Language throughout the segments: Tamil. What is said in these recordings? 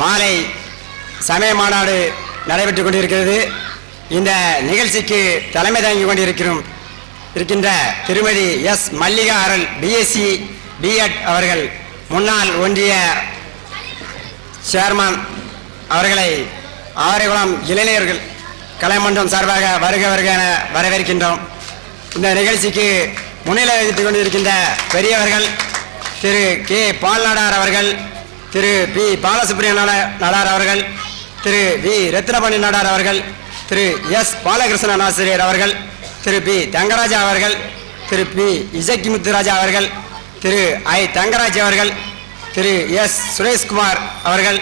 மாலை சமய மாநாடு நடைபெற்றுக் கொண்டிருக்கிறது. இந்த நிகழ்ச்சிக்கு தலைமை தாங்கிக் கொண்டிருக்கின்ற திருமதி எஸ் மல்லிகா அருள் பிஎஸ்சி பிஎட் அவர்கள், முன்னாள் ஒன்றிய சேர்மன் அவர்களை ஆரைகுளம் இளைஞர்கள் கலைமன்றம் சார்பாக வருக வருக என வரவேற்கின்றோம். இந்த நிகழ்ச்சிக்கு முன்னிலை வகித்துக் கொண்டிருக்கின்ற பெரியவர்கள் திரு கே பால்நாடார் அவர்கள், திரு பி பாலசுப்ரமணிய நாடார் அவர்கள், திரு வி ரத்னபணி நாடார் அவர்கள், திரு எஸ் பாலகிருஷ்ணன் ஆசிரியர் அவர்கள், திரு பி தங்கராஜா அவர்கள், திரு பி இசக்கிமுத்துராஜா அவர்கள், திரு ஐ தங்கராஜ் அவர்கள், திரு எஸ் சுரேஷ்குமார் அவர்கள்,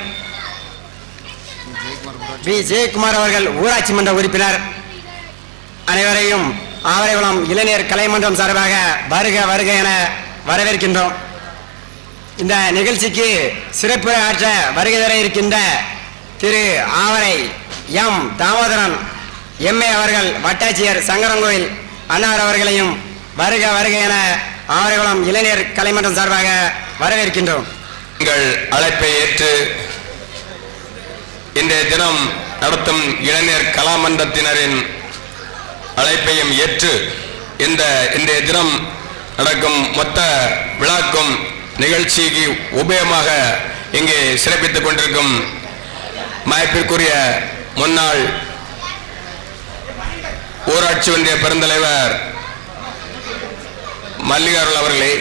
பி ஜெயக்குமார் அவர்கள் ஊராட்சி மன்ற உறுப்பினர், அனைவரையும் ஆவரைகுளம் இளைஞர் கலைமன்றம் சார்பாக வருக வருக என வரவேற்கின்றோம். இந்த நிகழ்ச்சிக்கு சிறப்பு ஆற்ற வருகை தர இருக்கின்ற திரு ஆவரை எம் தாமோதரன் எம்ஏ அவர்கள், வட்டாட்சியர் சங்கரங்கோயில் அன்னார் அவர்களையும் வருக வருக என ஆவரைகுளம் இளைஞர் கலைமன்றம் சார்பாக வரவேற்கின்றோம். எங்கள் அழைப்பை ஏற்று இன்றைய தினம் நடத்தும் இளைஞர் கலாமன்றத்தினரின் அழைப்பையும் ஏற்று இன்றைய தினம் நடக்கும் மொத்த விழாக்கும் நிகழ்ச்சிக்கு உபயமாக இங்கே சிறப்பித்துக் கொண்டிருக்கும் மதிப்பிற்குரிய முன்னாள் ஊராட்சி ஒன்றிய பெருந்தலைவர் மல்லிகாருள் அவர்களே,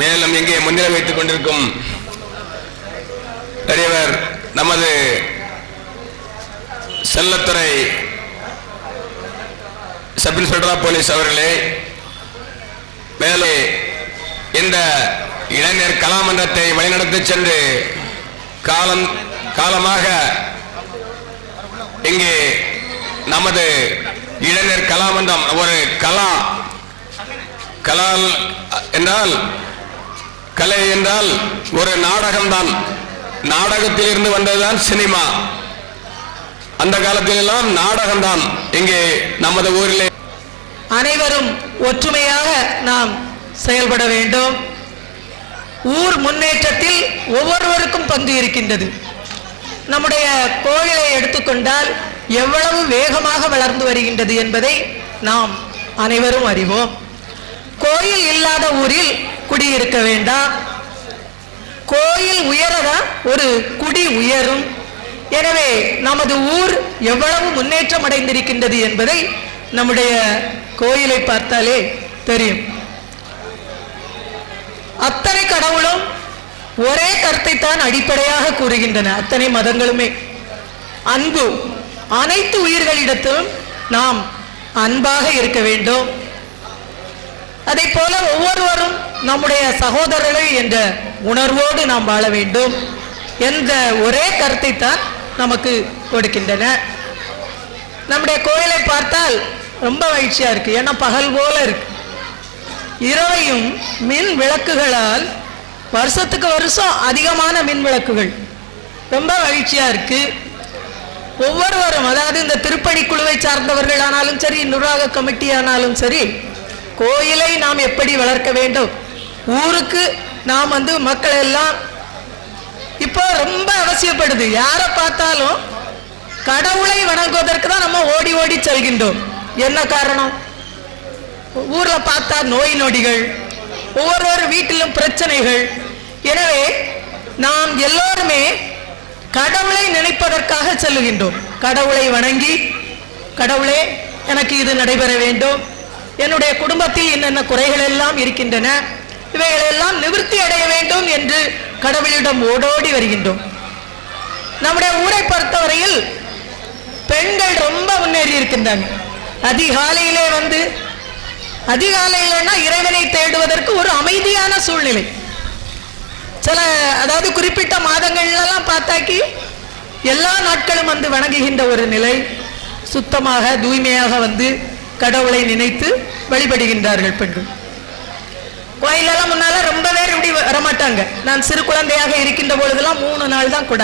மேலும் இங்கே முன்னிலை வைத்துக் கொண்டிருக்கும் பெரியவர் நமது Sellathurai sub inspector of police அவர்களே, மேலே இந்த இளைஞர் கலாமன்றத்தை வழிநடத்தி சென்று காலமாக இங்கே நமது இளைஞர் கலாமன்றம் ஒரு கலா என்றால் கலை என்றால் ஒரு நாடகம்தான். நாடகத்தில் இருந்து வந்ததுதான் சினிமா. அந்த காலத்திலெல்லாம் நாடகம்தான். இங்கே நமது ஊரிலே அனைவரும் ஒற்றுமையாக நாம் செயல்பட வேண்டும். ஊர் முன்னேற்றத்தில் ஒவ்வொருவருக்கும் பங்கு இருக்கின்றது. நம்முடைய கோயிலை எடுத்துக்கொண்டால் எவ்வளவு வேகமாக வளர்ந்து வருகின்றது என்பதை நாம் அனைவரும் அறிவோம். கோயில் இல்லாத ஊரில் குடியிருக்க வேண்டாம். கோயில் உயரதான் ஒரு குடி உயரும். எனவே நமது ஊர் எவ்வளவு முன்னேற்றம் அடைந்திருக்கின்றது என்பதை நம்முடைய கோயிலை பார்த்தாலே தெரியும். அத்தனை கடவுளும் ஒரே கருத்தை தான் அடிப்படையாக கூறுகின்றன. அத்தனை மதங்களுமே அன்பு. அனைத்து உயிர்களிடத்திலும் நாம் அன்பாக இருக்க வேண்டும். அதை போல ஒவ்வொருவரும் நம்முடைய சகோதரர்கள் என்ற உணர்வோடு நாம் வாழ வேண்டும் என்ற ஒரே கருத்தை தான் நமக்கு கொடுக்கின்றன. நம்முடைய கோயிலை பார்த்தால் ரொம்ப மகிழ்ச்சியா இருக்கு. ஏன்னா பகல் போல இருக்கு. இரவையும் மின் விளக்குகளால் வருஷத்துக்கு வருஷம் அதிகமான மின் விளக்குகள், ரொம்ப மகிழ்ச்சியா இருக்கு. ஒவ்வொருவரும், அதாவது இந்த திருப்பணி குழுவை சார்ந்தவர்கள் ஆனாலும் சரி, நிர்வாக கமிட்டி ஆனாலும் சரி, கோயிலை நாம் எப்படி வளர்க்க வேண்டும், ஊருக்கு நாம் மக்கள் எல்லாம் இப்போ ரொம்ப அவசியப்படுது. யாரை பார்த்தாலும் கடவுளை வணங்குவதற்கு தான் நம்ம ஓடி ஓடி செல்கின்றோம். என்ன காரணம்? ஊர்ல பார்த்தா நோய் நொடிகள், ஒவ்வொரு வீட்டிலும் பிரச்சனைகள். எனவே நாம் எல்லோருமே கடவுளை நினைப்பதற்காக செல்லுகின்றோம். கடவுளை வணங்கி, கடவுளே எனக்கு இது நடைபெற வேண்டும், என்னுடைய குடும்பத்தில் என்னென்ன குறைகள் எல்லாம் இருக்கின்றன, இவைகளெல்லாம் நிவர்த்தி அடைய வேண்டும் என்று கடவுளிடம் ஓடோடி வருகின்றோம். நம்முடைய ஊரை பொறுத்தவரையில் பெண்கள் ரொம்ப முன்னேறி இருக்கின்றாங்க. அதிகாலையிலே அதிகாலையிலன்னா இறைவனை தேடுவதற்கு ஒரு அமைதியான சூழ்நிலை. அதாவது குறிப்பிட்ட மாதங்கள்லாம் பார்த்தாக்கி எல்லா நாட்களும் வணங்குகின்ற ஒரு நிலை. சுத்தமாக தூய்மையாக கடவுளை நினைத்து வழிபடுகின்றார்கள் பெண்கள். கோயிலெல்லாம் முன்னால ரொம்ப பேர் இப்படி வரமாட்டாங்க. நான் சிறு குழந்தையாக இருக்கின்ற பொழுதெல்லாம் 3 நாள் தான் கூட.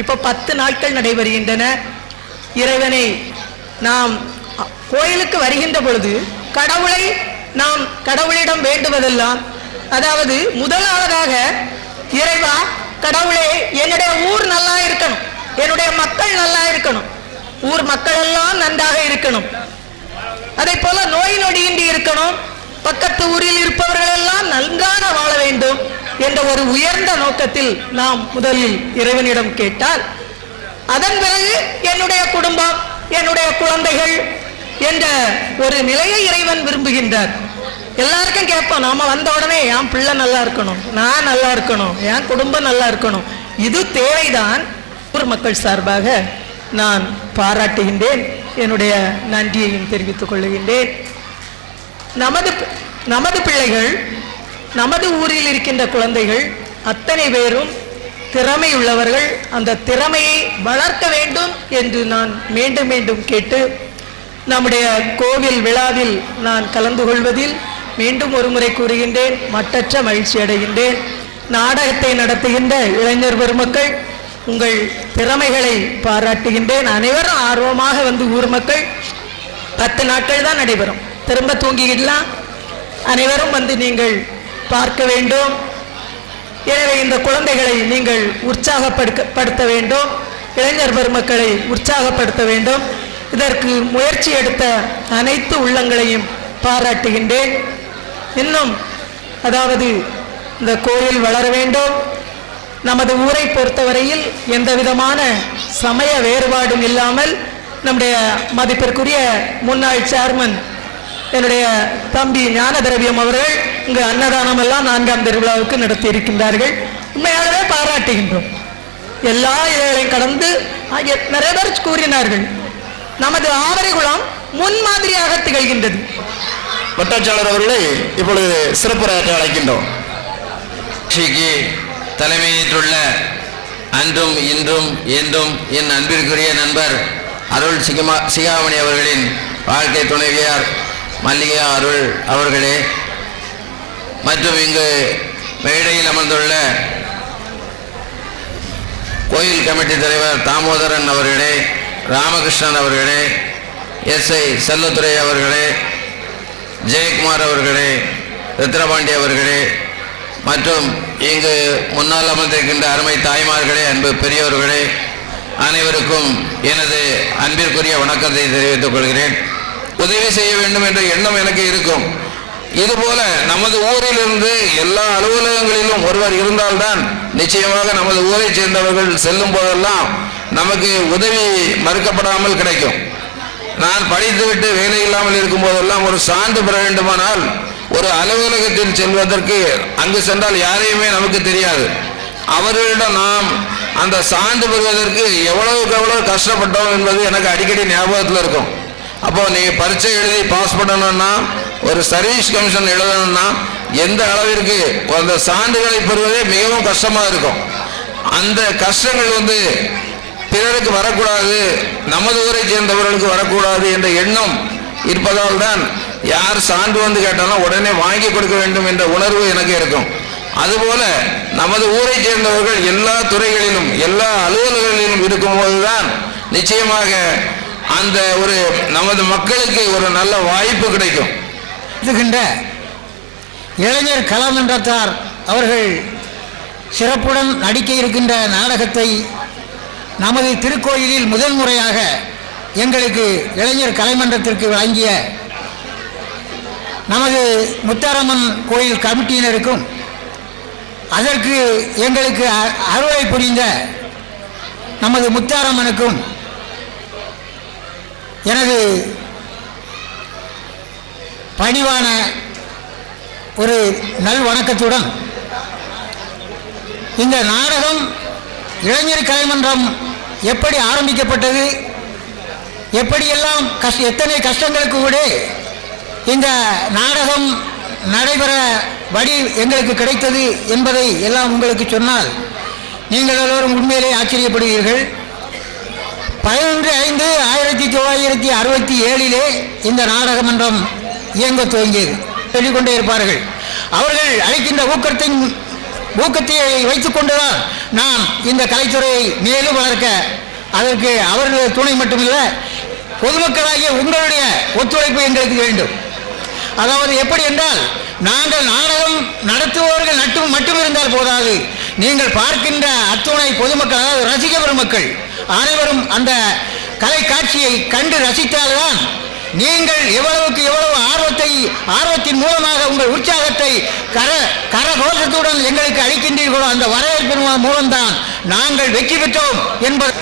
இப்போ 10 நாட்கள் நடைபெறுகின்றன. இறைவனை நாம் கோயிலுக்கு வருகின்ற பொழுது நாம் கடவுளிடம் வேண்டுவதெல்லாம், அதாவது முதலாவதாக இறைவா கடவுளே என்னுடைய ஊர் நல்லா இருக்கணும், என்னுடைய மக்கள் நல்லா இருக்கணும், ஊர் மக்கள் எல்லாம் நன்றாக இருக்கணும், அதே போல நோய் நொடியின்றி இருக்கணும், பக்கத்து ஊரில் இருப்பவர்கள் எல்லாம் நன்றாக வாழ வேண்டும் என்ற ஒரு உயர்ந்த நோக்கத்தில் நாம் முதலில் இறைவனிடம் கேட்டால், அதன் பிறகு என்னுடைய குடும்பம், என்னுடைய குழந்தைகள் என்ற ஒரு நிலையை இறைவன் விரும்புகின்றார். எல்லாருக்கும் கேட்போம், நாம வந்த உடனே என் பிள்ளை நல்லா இருக்கணும், நான் நல்லா இருக்கணும், என் குடும்பம் நல்லா இருக்கணும். இது தேவைதான். ஊர் மக்கள் சார்பாக நான் பாராட்டுகின்றேன், என்னுடைய நன்றியையும் தெரிவித்துக் கொள்ளுகின்றேன். நமது பிள்ளைகள், நமது ஊரில் இருக்கின்ற குழந்தைகள் அத்தனை பேரும் திறமை உள்ளவர்கள். அந்த திறமையை வளர்க்க வேண்டும் என்று நான் மீண்டும் மீண்டும் கேட்டு, நம்முடைய கோவில் விழாவில் நான் கலந்து கொள்வதில் மீண்டும் ஒரு முறை கூறுகின்றேன், மட்டற்ற மகிழ்ச்சி அடைகின்றேன். நாடகத்தை நடத்துகின்ற இளைஞர் பெருமக்கள், உங்கள் திறமைகளை பாராட்டுகின்றேன். அனைவரும் ஆர்வமாக வந்து ஊர் மக்கள் 10 நாட்கள் தான் நடைபெறும், திரும்ப தூங்கிடலாம். அனைவரும் வந்து நீங்கள் பார்க்க வேண்டும். எனவே இந்த குழந்தைகளை நீங்கள் உற்சாகப்படுத்த வேண்டும், இளைஞர் பெருமக்களை உற்சாகப்படுத்த வேண்டும். இதற்கு முயற்சி எடுத்த அனைத்து உள்ளங்களையும் பாராட்டுகின்றேன். இன்னும் அதாவது இந்த கோயில் வளர வேண்டும். நமது ஊரை பொறுத்தவரையில் எந்த விதமான சமய வேறுபாடும் இல்லாமல் நம்முடைய மதிப்பிற்குரிய முன்னாள் சேர்மன் என்னுடைய தம்பி ஞான திரவியம் அவர்கள் இங்கு அன்னதானம் எல்லாம் 4ஆம் திருவிழாவுக்கு நடத்தி இருக்கின்றார்கள். உண்மையாகவே பாராட்டுகின்றோம். எல்லா இதழையும் கடந்து நிறைய பேர் கூறினார்கள், நமது ஆவரைகுளம் முன்மாதிரியாக திகழ்கின்றது. வட்டாட்சியாளர் அவர்களை இப்பொழுது சிறப்புரையாற்ற அழைக்கின்றோம். தலைமையேற்றுள்ள அன்றும் இன்றும் என்றும் என் அன்பிற்குரிய நண்பர் அருள் சிகாமணி அவர்களின் வாழ்க்கை துணைவியார் மல்லிகா அருள் அவர்களே, மற்றும் இங்கு மேடையில் அமர்ந்துள்ள கோயில் கமிட்டி தலைவர் தாமோதரன் அவர்களே, ராமகிருஷ்ணன் அவர்களே, எஸ்ஐ செல்லத்துறை அவர்களே, ஜெயக்குமார் அவர்களே, ரத்னபாண்டி அவர்களே, மற்றும் இங்கு முன்னால் அமர்ந்திருக்கின்ற அருமை தாய்மார்களே, அன்பு பெரியவர்களே, அனைவருக்கும் எனது அன்பிற்குரிய வணக்கத்தை தெரிவித்துக் கொள்கிறேன். உதவி செய்ய வேண்டும் என்ற எண்ணம் எனக்கு இருக்கும். இதுபோல நமது ஊரிலிருந்து எல்லா அலுவலகங்களிலும் ஒருவர் இருந்தால்தான் நிச்சயமாக நமது ஊரை சேர்ந்தவர்கள் செல்லும் போதெல்லாம் நமக்கு உதவி மறுக்கப்படாமல் கிடைக்கும். நான் படித்துவிட்டு வேலை இல்லாமல் இருக்கும் போதெல்லாம் ஒரு சான்று பெற வேண்டுமானால் ஒரு அலுவலகத்தில் செல்வதற்கு அங்கு சென்றால் யாரையுமே நமக்கு தெரியாது. அவர்களிடம் நாம் அந்த சான்று பெறுவதற்கு எவ்வளவுக்கு எவ்வளவு கஷ்டப்பட்டோம் என்பது எனக்கு அடிக்கடி ஞாபகத்தில் இருக்கும். அப்போ நீங்க பரீட்சை எழுதி பாஸ் பண்ணணும்னா, ஒரு சர்வீஸ் கமிஷன் எழுதணும்னா எந்த அளவிற்கு அந்த சான்றுகளை பெறுவதே மிகவும் கஷ்டமா இருக்கும். அந்த கஷ்டங்கள் பிறருக்கு வரக்கூடாது, நமது ஊரை சேர்ந்தவர்களுக்கு வரக்கூடாது என்ற எண்ணம் இருப்பதால் தான் யார் சான்று கேட்டாலும் உடனே வாங்கி கொடுக்க வேண்டும் என்ற உணர்வு எனக்கு இருக்கும். அதுபோல நமது ஊரை சேர்ந்தவர்கள் எல்லா துறைகளிலும் எல்லா அலுவலர்களிலும் இருக்கும்போதுதான் நிச்சயமாக அந்த ஒரு நமது மக்களுக்கு ஒரு நல்ல வாய்ப்பு கிடைக்கும். இளைஞர் கலாமன்றத்தார் அவர்கள் சிறப்புடன் நடிக்க இருக்கின்ற நாடகத்தை நமது திருக்கோயிலில் முதன்முறையாக எங்களுக்கு இளைஞர் கலைமன்றத்திற்கு வழங்கிய நமது முத்தாரம்மன் கோயில் கமிட்டியினருக்கும் அதற்கு எங்களுக்கு அருளை புரிந்த நமது முத்தாரம்மனுக்கும் எனது பணிவான ஒரு நல் வணக்கத்துடன் இந்த நாடகம் இளைஞர் கலைமன்றம் எப்படி ஆரம்பிக்கப்பட்டது, எப்படியெல்லாம் எத்தனை கஷ்டங்களுக்கு கூட இந்த நாடகம் நடைபெற வழி எங்களுக்கு கிடைத்தது என்பதை எல்லாம் உங்களுக்கு சொன்னால் நீங்கள் எல்லோரும் உண்மையிலே ஆச்சரியப்படுவீர்கள். 11/5/1967 இந்த நாடக மன்றம் இயங்க துவங்கியது. சொல்லிக்கொண்டே இருப்பார்கள். அவர்கள் அளிக்கின்ற ஊக்கத்தை வைத்துக் கொண்டுதான் நாம் இந்த கலைத்துறையை மேலும் வளர்க்க, அதற்கு அவர்கள் துணை மட்டுமில்லை, பொதுமக்களாகிய உங்களுடைய ஒத்துழைப்பு எங்களுக்கு வேண்டும். அதாவது எப்படி என்றால், நாங்கள் நாடகம் நடத்துபவர்கள் மட்டும் இருந்தால் போதாது. நீங்கள் பார்க்கின்ற அத்துணை பொதுமக்கள், அதாவது ரசிக பெருமக்கள் அனைவரும் அந்த கலை காட்சியை கண்டு ரசித்தால்தான் நீங்கள் எவ்வளவுக்கு எவ்வளவு ஆர்வத்தின் மூலமாக உங்கள் உற்சாகத்தை கரகோஷத்துடன் எங்களுக்கு அளிக்கின்றீர்களோ அந்த வரவேற்பின் மூலம்தான் நாங்கள் வெற்றி பெற்றோம் என்பது.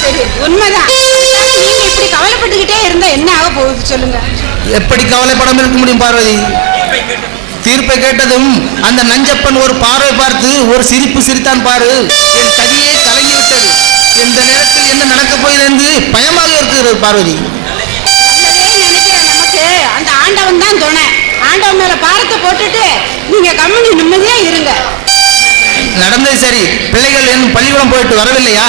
சரி, உண்மைதான். நீங்க இப்படி கவலைப்பட்டுக்கிட்டே இருந்தா என்ன ஆக போகுது சொல்லுங்க. எப்படி கவலைப்படாமல் இருக்க முடியும் பார்வதி? தீர்ப்பை கேட்டதும் அந்த நஞ்சப்பன் ஒரு பார்வை பார்த்து ஒரு சிரிப்பு சிரித்தான் பாரு. என் கதியே கலங்கி விட்டது. இந்த நேரத்தில் என்ன நடக்க போகிறது என்று பயமாக இருக்கிறது பார்வதி. நினைக்கிறேன், நமக்கு அந்த ஆண்டவன் தான் துணை. ஆண்டவன் மேல பாரத்தை போட்டுட்டு நீங்க கம்முனி நிம்மதியா இருங்க. நடந்தது சரி. பிள்ளைகள் என்ன பள்ளிக்கூடம் போயிட்டு வரவில்லையா?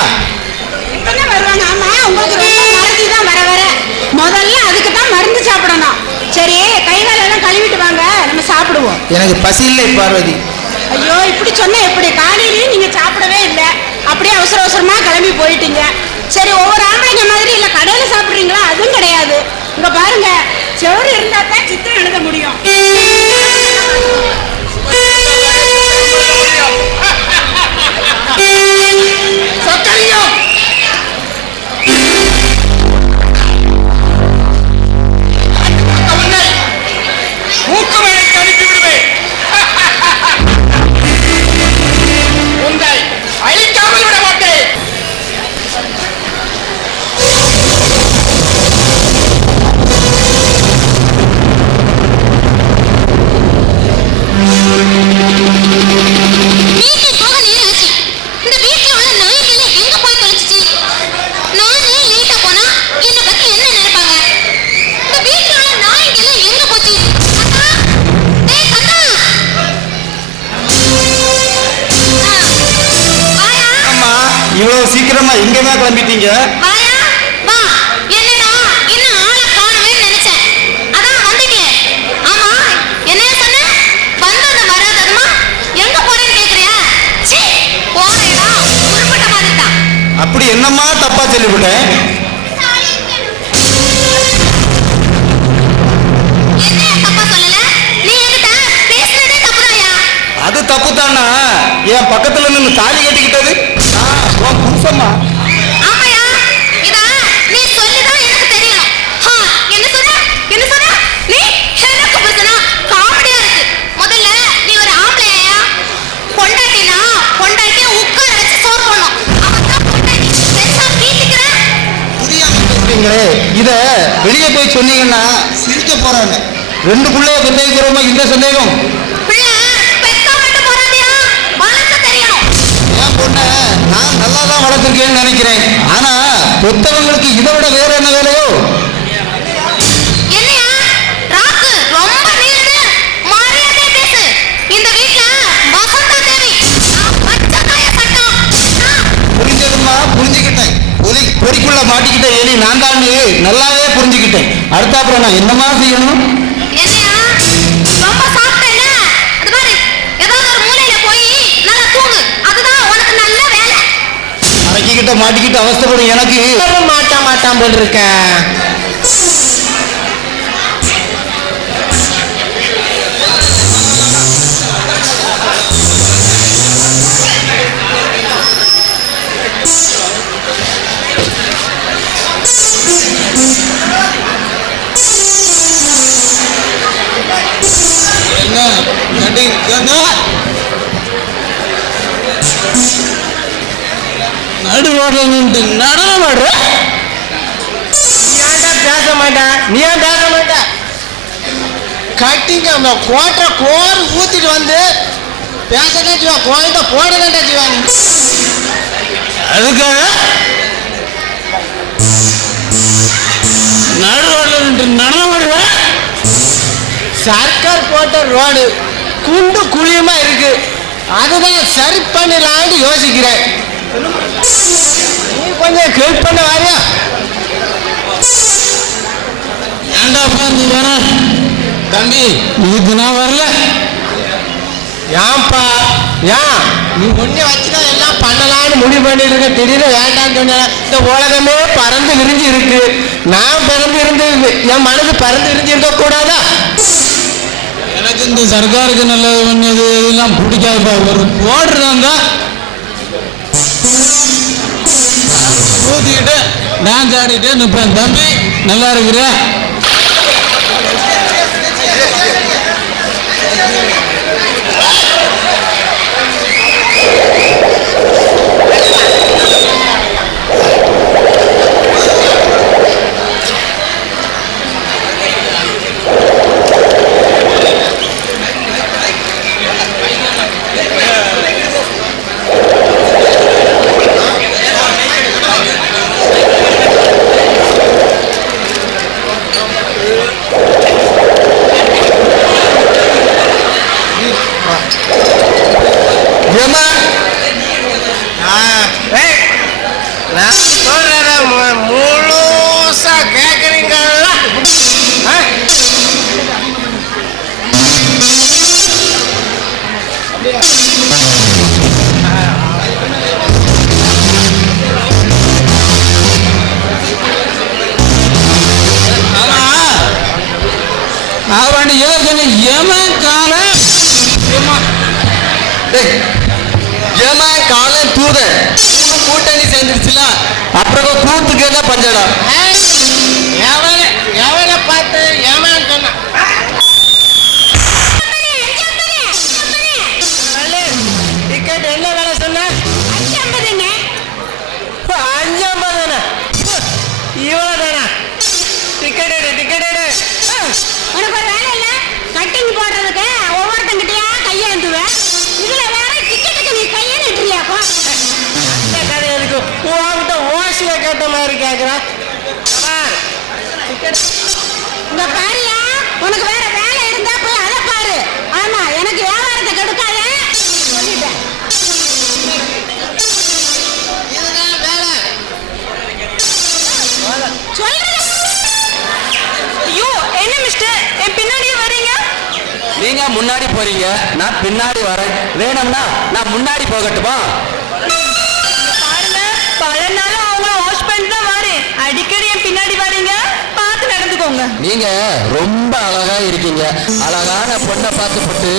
இப்பதான் வருவாங்க. ஆமா, உங்களுக்கு ரொம்ப மறதி தான் வர வர. முதல்ல அதுக்கு தான் மருந்து சாப்பிடணும். சரி, கை காலெல்லாம் கழுவிட்டு வாங்க, நம்ம சாப்பிடுவோம். எனக்கு பசி இல்லை பார்வதி. ஐயோ, இப்படி சொன்ன எப்படி? காலையிலயும் நீங்க சாப்பிடவே இல்லை, அப்படியே அவசர அவசரமா கிளம்பி போயிட்டீங்க. சரி, ஒவ்வொரு ஆம்பளைங்க மாதிரி இல்ல கடையில சாப்பிடுறீங்களா? அதுவும் கிடையாது. இங்க பாருங்க, செவரு இருந்தா தான் சித்திரம் எழுத முடியும். இவ்வளவு சீக்கிரமா எங்கேயுமே கிளம்பிட்டீங்க? என்னடா இன்னும் ஆளை காணவே நினைச்சேன். அதான் அப்படி என்னம்மா தப்பா சொல்லிவிட்டேன்? அது தப்பு தானா? என் பக்கத்துல நின்று தாலி கட்டிக்கிட்டது உன் புருஷம்மா. இத வெளியே போய் சொன்னீங்கன்னா சிரிக்க போறாங்க. 2 பிள்ளைய பெற்றோமா இந்த சந்தேகம்? என் பொண்ண நான் நல்லா தான் வளர்த்துருக்கேன்னு நினைக்கிறேன். ஆனா பெத்தவங்களுக்கு இதை விட வேற என்ன வேலையோ? புரிஞ்சதுமா, புரிஞ்சுக்கிட்டேன். பொறிக்குள்ள மாட்டிக்கிட்ட எலி நான் தான் நல்லாவே புரிஞ்சுக்கிட்டேன். அடுத்தாப்புறம் நான் என்னமா செய்யணும்? அரைக்கிட்ட மாட்டிக்கிட்டு அவஸ்தைப்படும் எனக்கு மாட்டான் போல் இருக்கேன். பேச மாட்டேன். நீ ஏன் பேச மாட்ட? கட்டிங்க கோட்டை கோர் ஊத்திட்டு வந்து பேசதான் ஜீவா, கோயத்தை போடதான் ஜீவா. அதுக்காக நடமாடுவேன். சர்க்கார் போட்ட ரோடு குண்டு குழியுமா இருக்கு, அதுதான் சரி பண்ணிடலான்னு யோசிக்கிறேன். நீ கொஞ்சம் ஹெல்ப் பண்ண வாரியா? ஏண்டாப்பா நீ வர? தம்பி இதுக்கு நான் வரல. ஏன்பா? ஏன் நீ ஒன்னே வச்சுதான் எல்லாம் பண்ணலான்னு முடிவு பண்ணிட்டு இருக்க, திடீர்னு வேண்டான்னு சொன்ன. இந்த உலகமே பறந்து விரிஞ்சு இருக்கு, நான் பறந்து இருந்து என் மனது பறந்து விரிஞ்சு இருக்க கூடாதா? எனக்கு இந்த சர்க்காருக்கு நல்லது பண்ணது இதெல்லாம் பிடிக்காதுப்பா. ஒரு போடுறாங்க ஊத்திக்கிட்டு டான்ஸ் ஆடிட்டு நிற்பேன். தம்பி நல்லா இருக்கிற? முழுசா கேக்குறீங்களா? அவன் ஏமன் காலம் தூத கூட்டணி சேர்ந்துருச்சுல, அப்புறம் கூத்துக்கு என்ன பஞ்சடா? எவனை பார்த்து ஏமான் சொன்ன? டிக்கெட் என்ன வேலை சொன்ன? 550. இவ்வளவுதானா? டிக்கெட் எடு, டிக்கெட் எடு. உனக்கு ஒரு வேலை இல்ல? கட்டிங் போடுறதுக்கு ஒவ்வொருத்தங்கிட்டயா கையெழுத்துவேன். இதுல வேற டிக்கெட்டுக்கு நீ கையெழுத்துறியாப்பா? அந்த கதை எதுக்கு? உன்கிட்ட ஓசிய கேட்ட மாதிரி கேட்கிறேன். இந்த பாரியா, உனக்கு வேற வேலை இருந்தா போய் அதை பாரு. ஆமா, எனக்கு வியாபாரத்தை கெடுக்காத சொல்லிட்டேன். இதுதான் வேலை. சொல்றேன். ஐயோ, என்ன மிஸ்டர், என் பின்னாடியே வரீங்க? நீங்க முன்னாடி போறீங்க, நான் பின்னாடி வரேன். வேணும்னா நான் முன்னாடி போகட்டுமா? பாருங்க, பல அடிக்கடி என் பின்னாடி வரீங்க, பார்த்து நடந்துக்கோங்க. நீங்க ரொம்ப அழகா இருக்கீங்க. அழகான பொண்ணை பார்த்து போட்டு